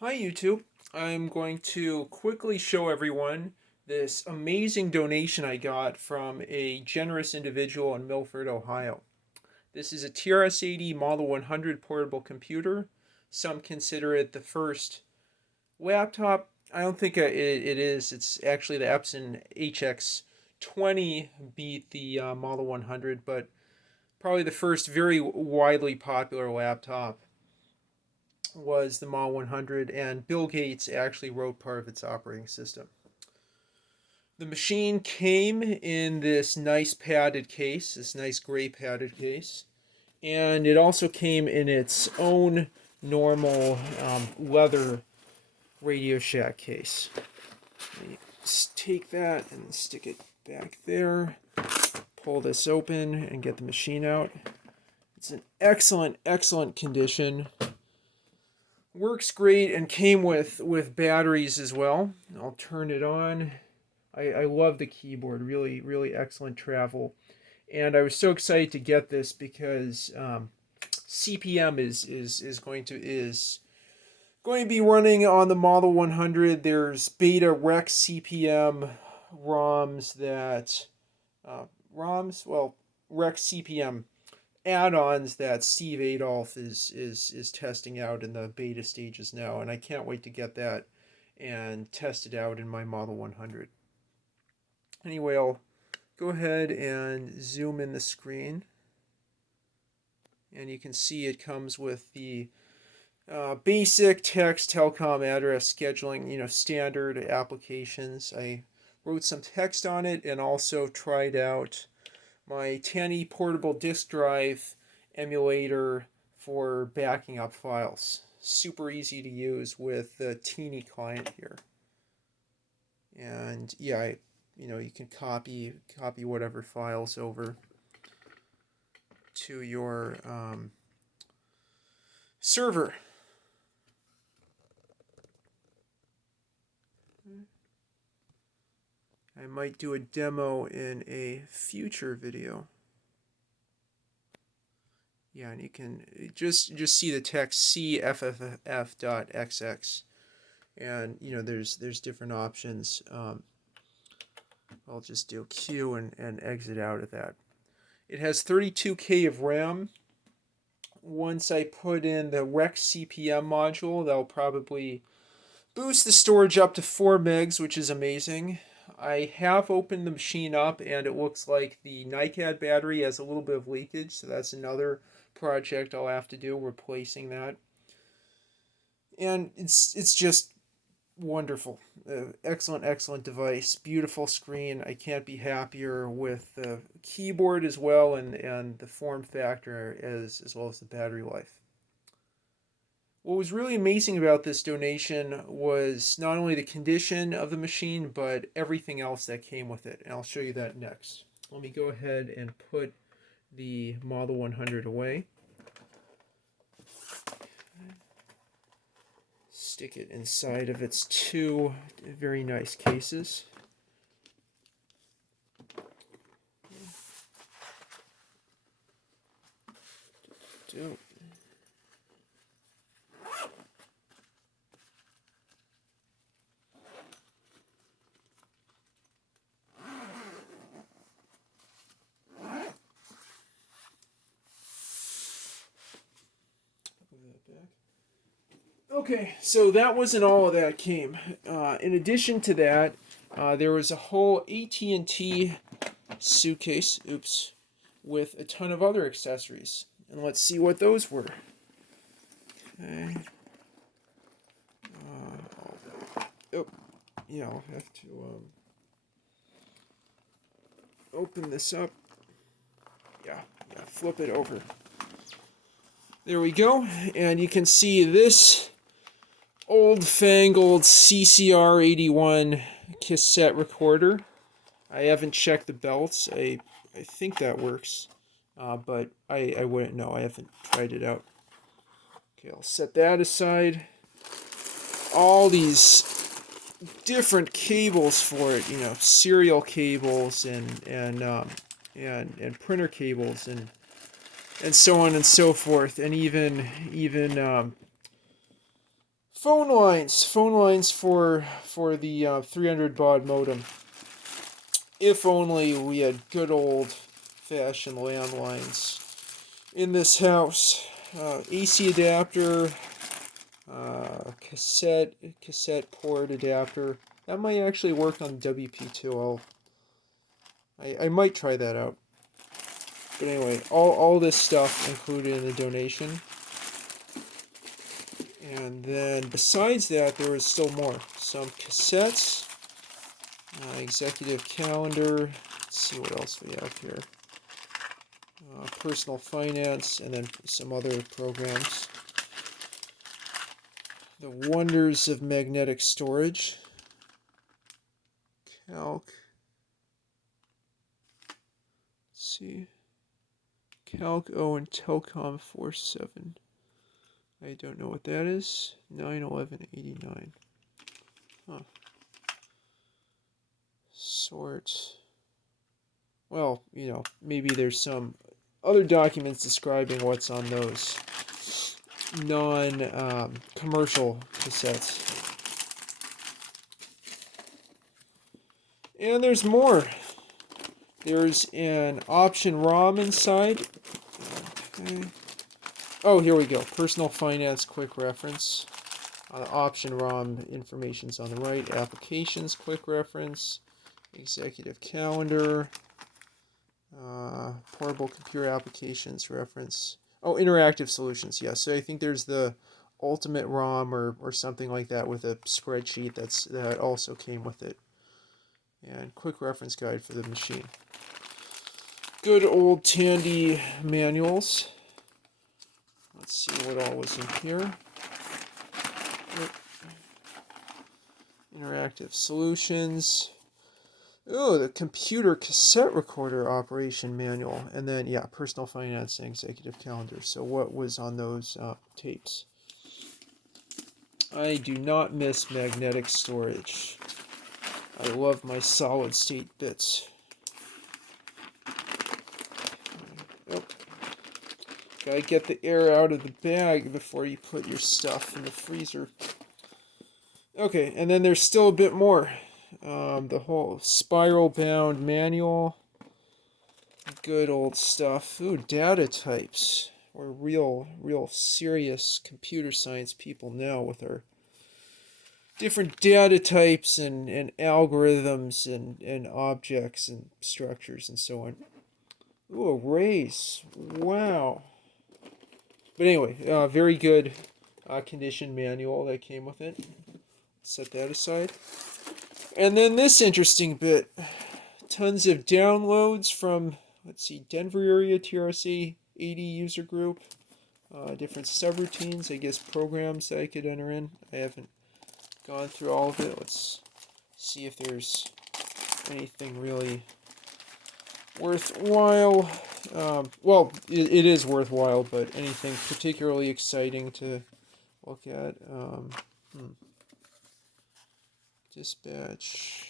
Hi YouTube. I'm going to quickly show everyone this amazing donation I got from a generous individual in Milford, Ohio. This is a TRS-80 Model 100 portable computer. Some consider it the first laptop. I don't think it is. It's actually the Epson HX20 beat the Model 100, but probably the first very widely popular laptop was the Model 100, and Bill Gates actually wrote part of its operating system. The machine came in this nice padded case, this nice gray padded case, and it also came in its own normal leather Radio Shack case. Let me take that and stick it back there, pull this open, and get the machine out. It's in excellent, excellent condition. Works great and came with batteries as well. I'll turn it on. I love the keyboard. Really, really excellent travel. And I was so excited to get this because CPM is going to be running on the Model 100. There's beta Rec CPM ROMs that Rec CPM add-ons that Steve Adolph is testing out in the beta stages now, and I can't wait to get that and test it out in my Model 100. Anyway, I'll go ahead and zoom in the screen, and you can see it comes with the basic text telecom address scheduling, standard applications. I wrote some text on it and also tried out my Tanny portable disk drive emulator for backing up files. Super easy to use with the teeny client here. And yeah, you can copy whatever files over to your server. I might do a demo in a future video. Yeah, and you can just see the text cfff.xx, and there's different options. I'll just do Q and exit out of that. It has 32K of RAM. Once I put in the Rec CPM module, that'll probably boost the storage up to 4 megs, which is amazing. I have opened the machine up, and it looks like the NiCad battery has a little bit of leakage, so that's another project I'll have to do, replacing that. And it's just wonderful. Excellent device. Beautiful screen. I can't be happier with the keyboard as well, and the form factor as well as the battery life. What was really amazing about this donation was not only the condition of the machine, but everything else that came with it. And I'll show you that next. Let me go ahead and put the Model 100 away. Stick it inside of its two very nice cases. Do. Okay, so that wasn't all of that came. In addition to that, there was a whole AT&T suitcase, with a ton of other accessories. And let's see what those were. Okay. I'll have to open this up. Yeah, flip it over. There we go, and you can see this old-fangled CCR81 cassette recorder. I haven't checked the belts. I think that works, but I wouldn't know. I haven't tried it out. Okay, I'll set that aside. All these different cables for it, serial cables and printer cables and so on and so forth, and even Phone lines for the 300 baud modem. If only we had good old-fashioned landlines in this house. AC adapter, cassette port adapter. That might actually work on WP2. I might try that out. But anyway, all this stuff included in the donation. And then besides that, there was still more. Some cassettes, executive calendar. Let's see what else we have here. Personal finance, and then some other programs. The wonders of magnetic storage. Calc. Let's see. Calc O and Telcom 47. I don't know what that is. 9/11/89. Huh. Sort. Well, you know, maybe there's some other documents describing what's on those non-commercial cassettes. And there's more. There's an option ROM inside. Okay. Oh, here we go. Personal finance quick reference. Option ROM information's on the right. Applications quick reference. Executive calendar. Portable computer applications reference. Oh, interactive solutions. Yeah, so I think there's the ultimate ROM or something like that with a spreadsheet that also came with it. And quick reference guide for the machine. Good old Tandy manuals. Let's see what all was in here. Interactive solutions. Oh, the computer cassette recorder operation manual. And then, yeah, personal finance and executive calendar. So what was on those tapes? I do not miss magnetic storage. I love my solid state bits. Oh. Gotta get the air out of the bag before you put your stuff in the freezer. Okay, and then there's still a bit more. The whole spiral-bound manual. Good old stuff. Ooh, data types. We're real serious computer science people now with our different data types and algorithms and objects and structures and so on. Ooh, arrays. Wow. But anyway, very good condition manual that came with it. Set that aside. And then this interesting bit. Tons of downloads from, let's see, Denver area TRS-80 user group. Different subroutines, I guess programs that I could enter in. I haven't gone through all of it. Let's see if there's anything really worthwhile. Well, it is worthwhile, but anything particularly exciting to look at? Dispatch,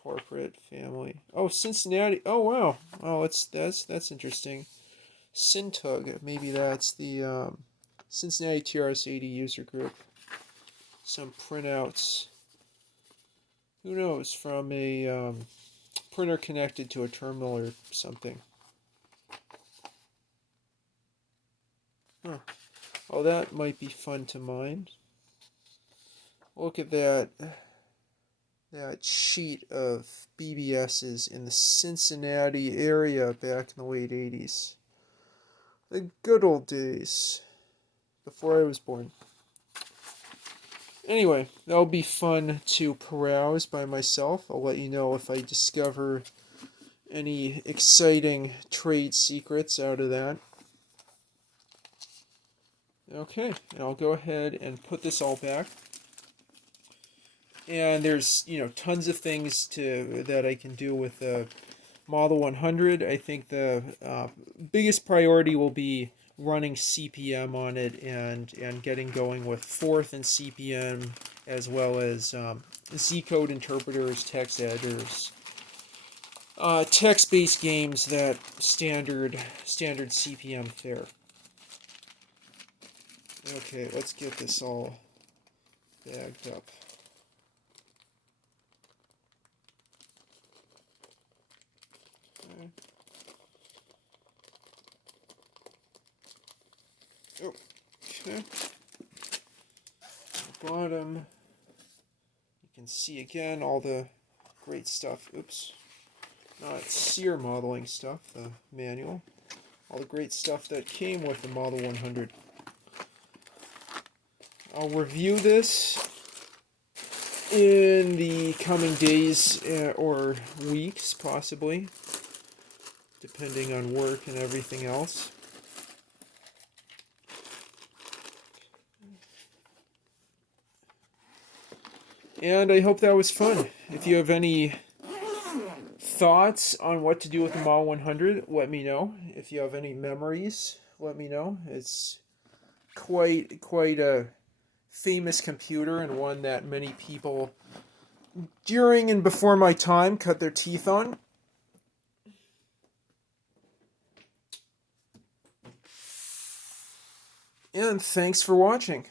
corporate, family. Oh, Cincinnati. Oh, wow. Oh, that's interesting. Syntug. Maybe that's the Cincinnati TRS-80 user group. Some printouts. Who knows? From a printer connected to a terminal or something. Huh. Oh, that might be fun to mine. Look at that sheet of BBSs in the Cincinnati area back in the late 80s. The good old days. Before I was born. Anyway, that'll be fun to peruse by myself. I'll let you know if I discover any exciting trade secrets out of that. Okay, and I'll go ahead and put this all back. And there's, tons of things that I can do with the Model 100. I think the biggest priority will be running CPM on it and getting going with Forth and CPM, as well as Z-code interpreters, text editors, text-based games that standard CPM fare. Okay, let's get this all bagged up. Okay. Bottom. You can see again all the great stuff. Oops. Not sear modeling stuff, the manual. All the great stuff that came with the Model 100. I'll review this in the coming days or weeks, possibly, depending on work and everything else. And I hope that was fun. If you have any thoughts on what to do with the Model 100, let me know. If you have any memories, let me know. It's quite a famous computer, and one that many people during and before my time cut their teeth on. And thanks for watching.